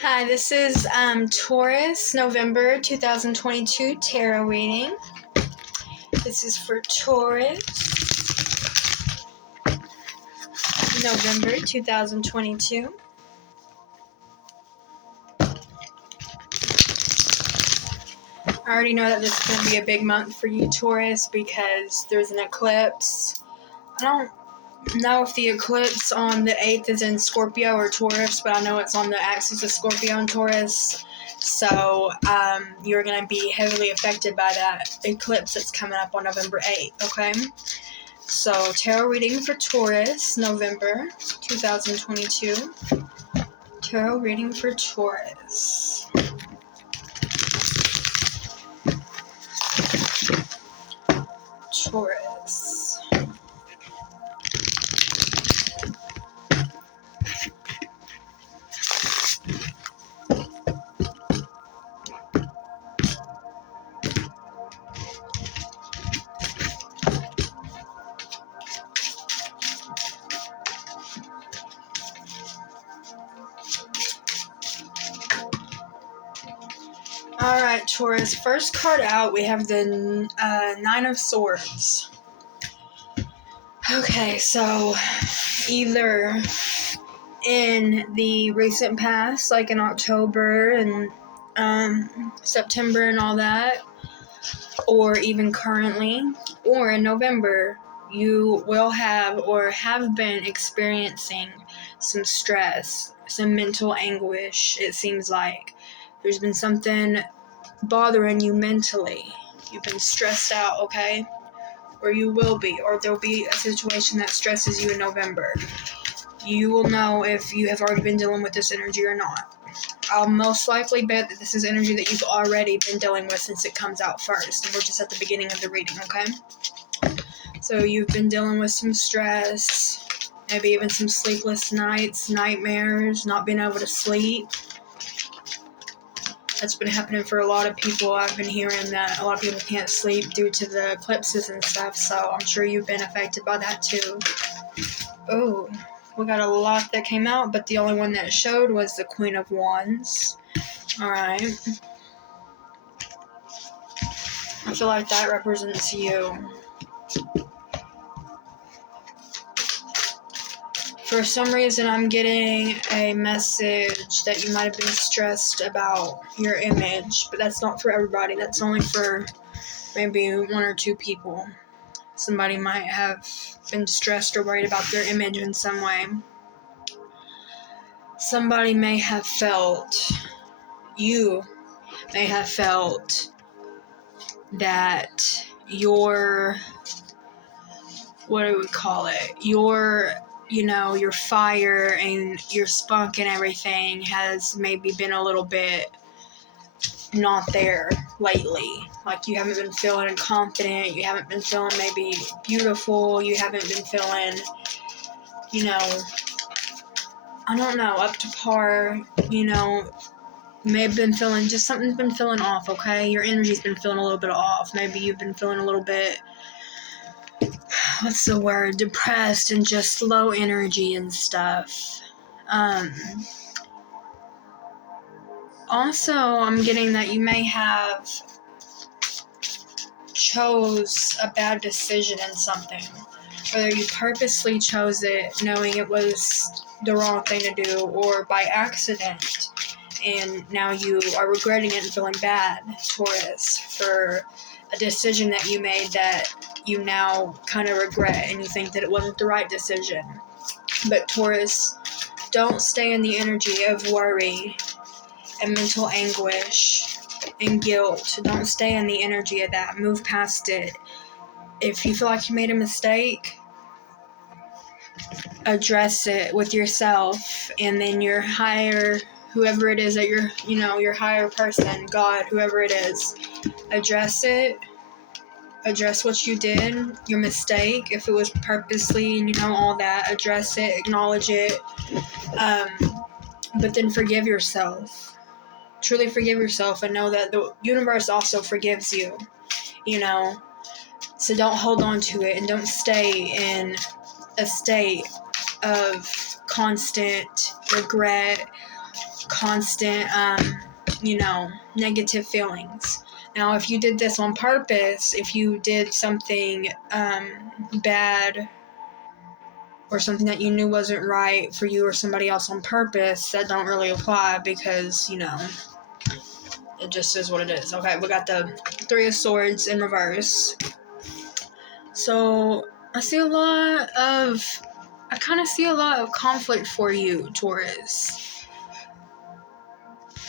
Hi, this is Taurus, November 2022 tarot reading. This is for Taurus, November 2022. I already know that this is going to be a big month for you, Taurus, because there's an eclipse. I don't know if the eclipse on the 8th is in Scorpio or Taurus, but I know it's on the axis of Scorpio and Taurus. So you're going to be heavily affected by that eclipse that's coming up on November 8th, okay? So tarot reading for Taurus, November 2022. Tarot reading for Taurus. Taurus. Alright, Taurus. First card out, we have the Nine of Swords. Okay, so either in the recent past, like in October and September and all that, or even currently, or in November, you will have or have been experiencing some stress, some mental anguish. It seems like there's been something bothering you mentally. You've been stressed out, okay? Or you will be, or there'll be a situation that stresses you in November. You will know if you have already been dealing with this energy or not. I'll most likely bet that this is energy that you've already been dealing with since it comes out first, and we're just at the beginning of the reading, okay? So you've been dealing with some stress, maybe even some sleepless nights, nightmares, not being able to sleep. That's been happening for a lot of people. I've been hearing that a lot of people can't sleep due to the eclipses and stuff, so I'm sure you've been affected by that too. Oh, we got a lot that came out, but the only one that showed was the Queen of Wands. Alright. I feel like that represents you. For some reason, I'm getting a message that you might have been stressed about your image, but that's not for everybody. That's only for maybe one or two people. Somebody might have been stressed or worried about their image in some way. Somebody may have felt, you may have felt that your, what do we call it? Your fire and your spunk and everything has maybe been a little bit not there lately. Like you haven't been feeling confident, you haven't been feeling maybe beautiful, you haven't been feeling, I don't know, up to par, may have been feeling, just something's been feeling off, okay? Your energy's been feeling a little bit off. Maybe you've been feeling a little bit, what's the word, depressed and just low energy and stuff. Also, I'm getting that you may have chose a bad decision in something. Whether you purposely chose it knowing it was the wrong thing to do or by accident. And now you are regretting it and feeling bad, Taurus, for a decision that you made that you now kind of regret and you think that it wasn't the right decision. But Taurus, don't stay in the energy of worry and mental anguish and guilt. Don't stay in the energy of that. Move past it. If you feel like you made a mistake, address it with yourself and then your higher, whoever it is that your higher person, God, whoever it is, address it. Address what you did, your mistake, if it was purposely, all that. Address it, acknowledge it, but then forgive yourself. Truly forgive yourself and know that the universe also forgives you, So don't hold on to it and don't stay in a state of constant regret constant, negative feelings. Now, if you did this on purpose, if you did something bad or something that you knew wasn't right for you or somebody else on purpose, that don't really apply because, it just is what it is. Okay, we got the Three of Swords in reverse. So, I kind of see a lot of conflict for you, Taurus,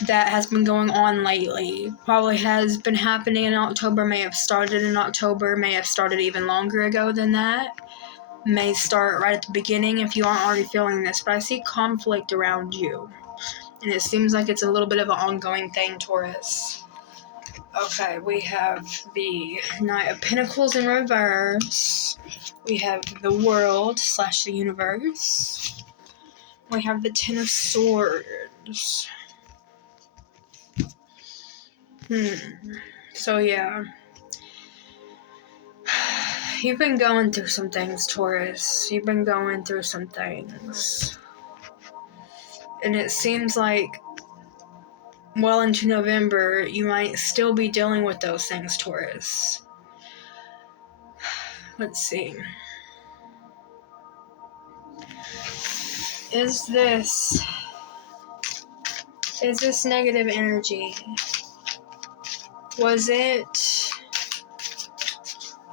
that has been going on lately. Probably has been happening in October, may have started in October, may have started even longer ago than that, may start right at the beginning if you aren't already feeling this, but I see conflict around you, and it seems like it's a little bit of an ongoing thing, Taurus. Okay, we have the Knight of Pentacles in reverse. We have the World / the Universe. We have the Ten of Swords. So yeah. You've been going through some things, Taurus. You've been going through some things. And it seems like well into November, you might still be dealing with those things, Taurus. Let's see. Is this negative energy? Was it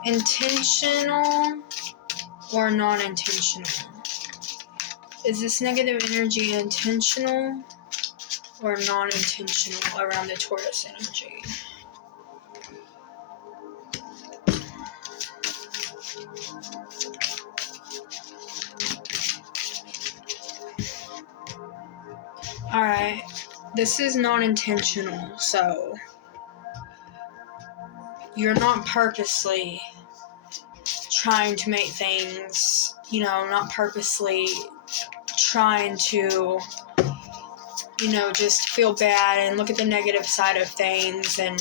intentional or non-intentional? Is this negative energy intentional or non-intentional around the Taurus energy? Alright, this is non-intentional, so you're not purposely trying to make things, not purposely trying to, just feel bad and look at the negative side of things and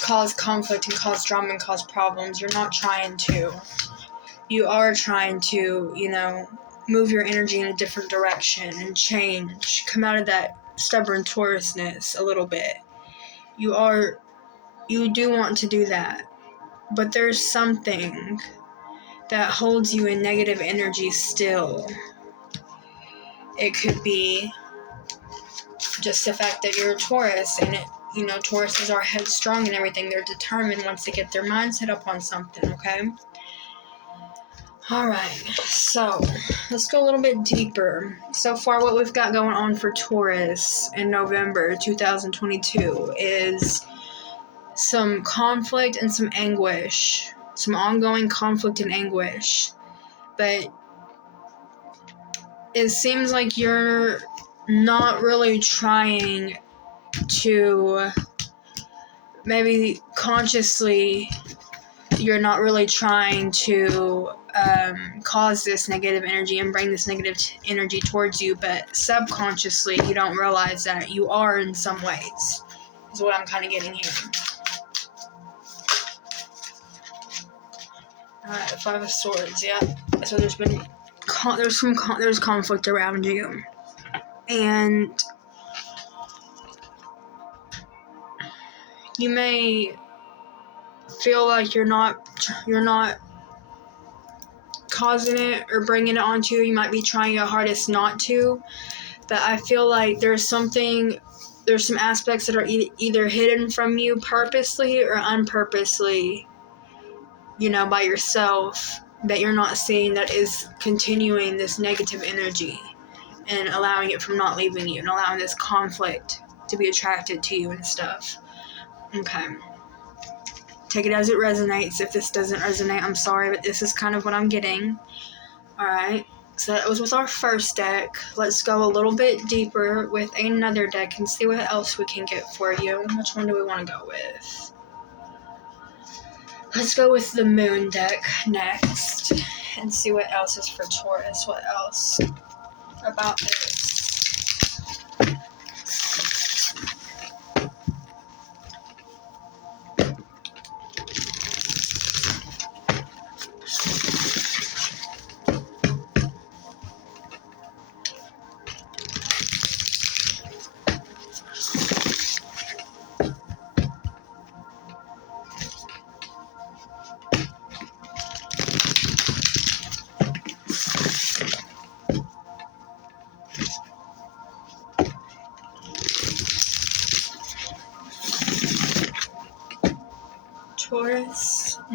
cause conflict and cause drama and cause problems. You're not trying to. You are trying to, move your energy in a different direction and change. Come out of that stubborn Taurusness a little bit. You do want to do that. But there's something that holds you in negative energy still. It could be just the fact that you're a Taurus and Tauruses are headstrong and everything. They're determined once they get their mind set up on something, okay? Alright, so let's go a little bit deeper. So far, what we've got going on for Taurus in November 2022 is some conflict and some anguish. Some ongoing conflict and anguish. But it seems like you're not really trying to, maybe consciously, you're not really trying to cause this negative energy and bring this negative energy towards you, but subconsciously you don't realize that you are in some ways, is what I'm kind of getting here. Alright, Five of Swords, yeah. So there's conflict around you. And you may feel like you're not causing it or bringing it onto you. You might be trying your hardest not to, but I feel like there's some aspects that are either hidden from you purposely or unpurposely, by yourself, that you're not seeing, that is continuing this negative energy and allowing it from not leaving you and allowing this conflict to be attracted to you and stuff. Okay. Take it as it resonates. If this doesn't resonate, I'm sorry, but this is kind of what I'm getting. Alright, so that was with our first deck. Let's go a little bit deeper with another deck and see what else we can get for you. Which one do we want to go with? Let's go with the Moon deck next and see what else is for Taurus. What else about this?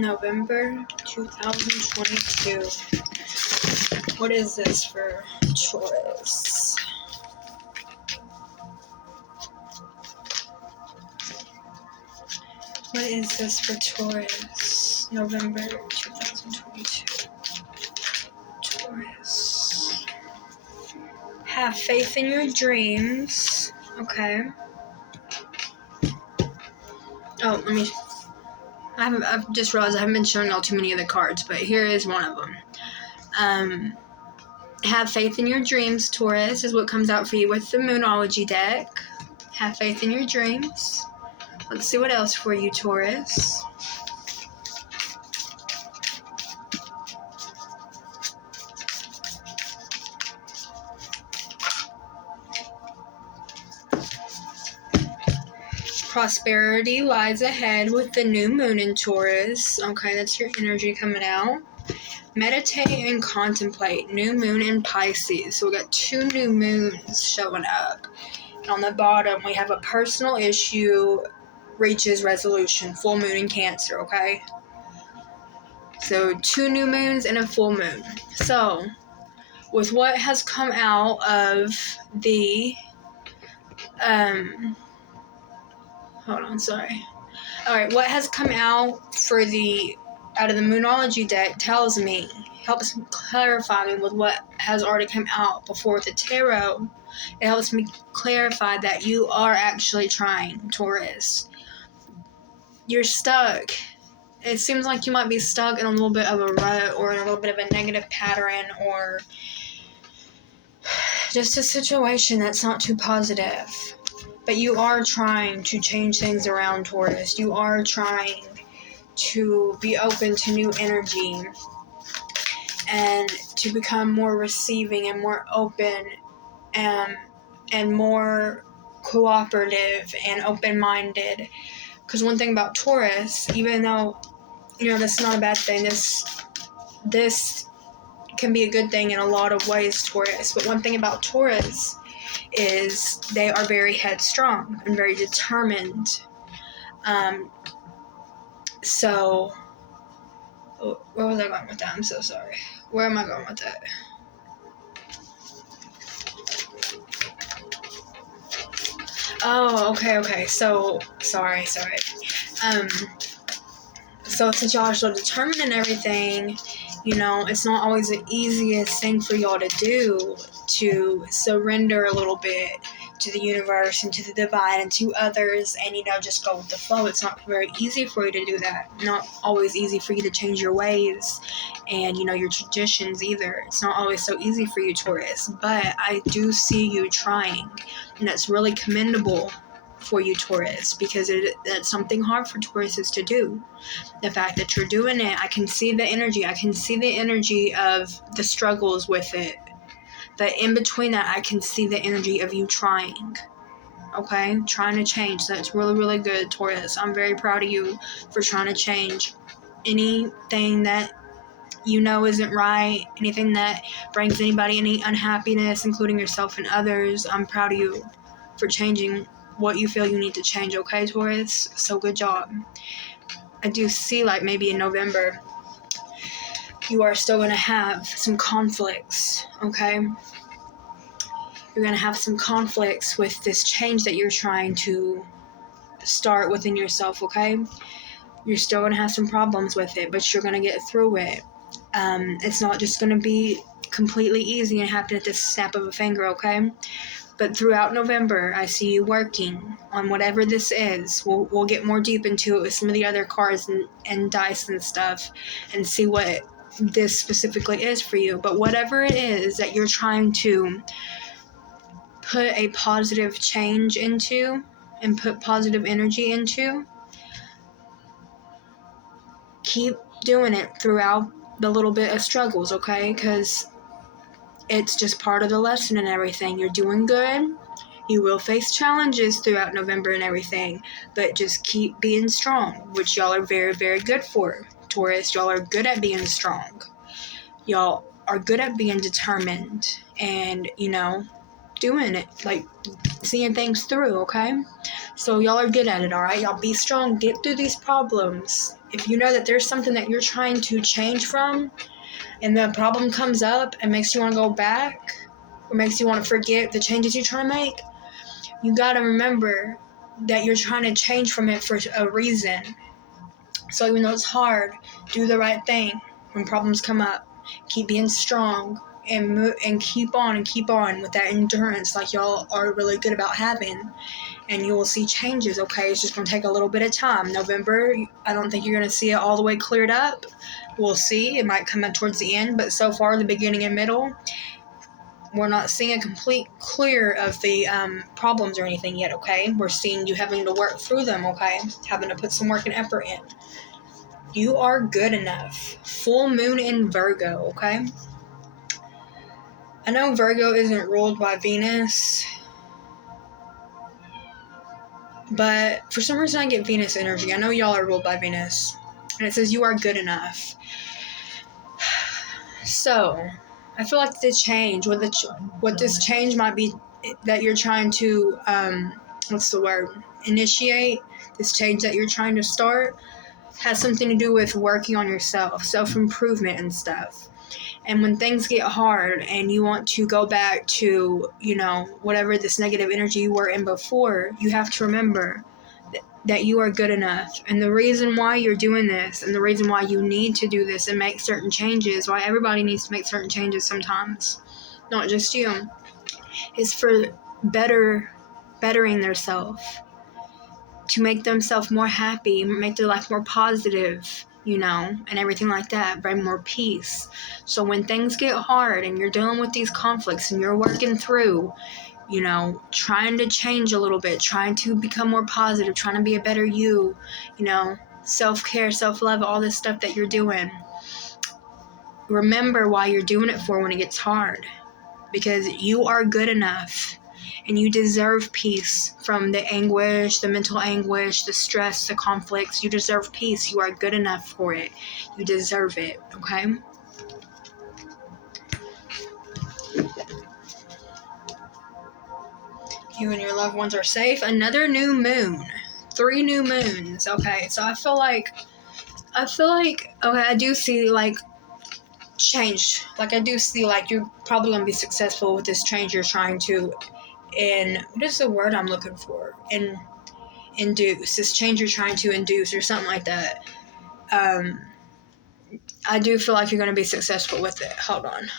November 2022. What is this for Taurus? What is this for Taurus? November 2022. Taurus. Have faith in your dreams. Okay. Oh, I've just realized I haven't been showing y'all too many of the cards, but here is one of them. Have faith in your dreams, Taurus, is what comes out for you with the Moonology deck. Have faith in your dreams. Let's see what else for you, Taurus. Prosperity lies ahead with the new moon in Taurus. Okay, that's your energy coming out. Meditate and contemplate. New moon in Pisces. So we got 2 new moons showing up. And on the bottom, we have a personal issue reaches resolution. Full moon in Cancer, okay? So 2 new moons and a full moon. So with what has come out of the Alright, what has come out out of the Moonology deck helps clarify me with what has already come out before the tarot. It helps me clarify that you are actually trying, Taurus. You're stuck. It seems like you might be stuck in a little bit of a rut or in a little bit of a negative pattern or just a situation that's not too positive. But you are trying to change things around, Taurus. You are trying to be open to new energy and to become more receiving and more open and more cooperative and open-minded. Because one thing about Taurus, even though, this is not a bad thing, this can be a good thing in a lot of ways, Taurus. But one thing about Taurus is they are very headstrong and very determined. So, where was I going with that? I'm so sorry. Where am I going with that? Oh, okay. So, sorry. So since y'all are so determined and everything, it's not always the easiest thing for y'all to do, to surrender a little bit to the universe and to the divine and to others and, just go with the flow. It's not very easy for you to do that. Not always easy for you to change your ways and, your traditions either. It's not always so easy for you, Taurus. But I do see you trying, and that's really commendable for you, Taurus, because that's something hard for Tauruses to do. The fact that you're doing it, I can see the energy. I can see the energy of the struggles with it. But in between that, I can see the energy of you trying. Okay? Trying to change. That's really, really good, Taurus. I'm very proud of you for trying to change anything that isn't right, anything that brings anybody any unhappiness, including yourself and others. I'm proud of you for changing what you feel you need to change, okay, Taurus? So good job. I do see, maybe in November, you are still going to have some conflicts, okay? You're going to have some conflicts with this change that you're trying to start within yourself, okay? You're still going to have some problems with it, but you're going to get through it. It's not just going to be completely easy and happen at the snap of a finger, okay? But throughout November, I see you working on whatever this is. We'll get more deep into it with some of the other cards and dice and stuff and see what this specifically is for you. But whatever it is that you're trying to put a positive change into and put positive energy into, keep doing it throughout the little bit of struggles, okay? Because it's just part of the lesson and everything. You're doing good. You will face challenges throughout November and everything, but just keep being strong, which y'all are very, very good for. Taurus, y'all are good at being strong. Y'all are good at being determined and, doing it, seeing things through, okay? So y'all are good at it, all right? Y'all be strong, get through these problems, if you know that there's something that you're trying to change from, and the problem comes up and makes you want to go back, or makes you want to forget the changes you're trying to make, you got to remember that you're trying to change from it for a reason. So even though it's hard, do the right thing when problems come up. Keep being strong and keep on with that endurance like y'all are really good about having. And you will see changes, okay? It's just going to take a little bit of time. November, I don't think you're going to see it all the way cleared up. We'll see. It might come up towards the end, but so far, the beginning and middle, we're not seeing a complete clear of the problems or anything yet, okay? We're seeing you having to work through them, okay? Having to put some work and effort in. You are good enough. Full moon in Virgo, okay? I know Virgo isn't ruled by Venus, but for some reason I get Venus energy. I know y'all are ruled by Venus. And it says you are good enough. So, I feel like the change, what this change might be that you're trying to, initiate, this change that you're trying to start, has something to do with working on yourself, self-improvement and stuff. And when things get hard and you want to go back to, whatever this negative energy you were in before, you have to remember that you are good enough. And the reason why you're doing this, and the reason why you need to do this and make certain changes, why everybody needs to make certain changes sometimes, not just you, is for bettering their self, to make themselves more happy, make their life more positive, and everything like that, bring more peace. So when things get hard and you're dealing with these conflicts and you're working through, trying to change a little bit, trying to become more positive, trying to be a better you, self-care, self-love, all this stuff that you're doing, remember why you're doing it for when it gets hard. Because you are good enough. And you deserve peace from the anguish, the mental anguish, the stress, the conflicts. You deserve peace. You are good enough for it. You deserve it, okay? You and your loved ones are safe. Another new moon. 3 new moons. Okay, so I feel like, okay, I do see, change. I do see, you're probably going to be successful with this change you're trying to, what is the word I'm looking for? Induce. This change you're trying to induce or something like that. I do feel like you're going to be successful with it. Hold on.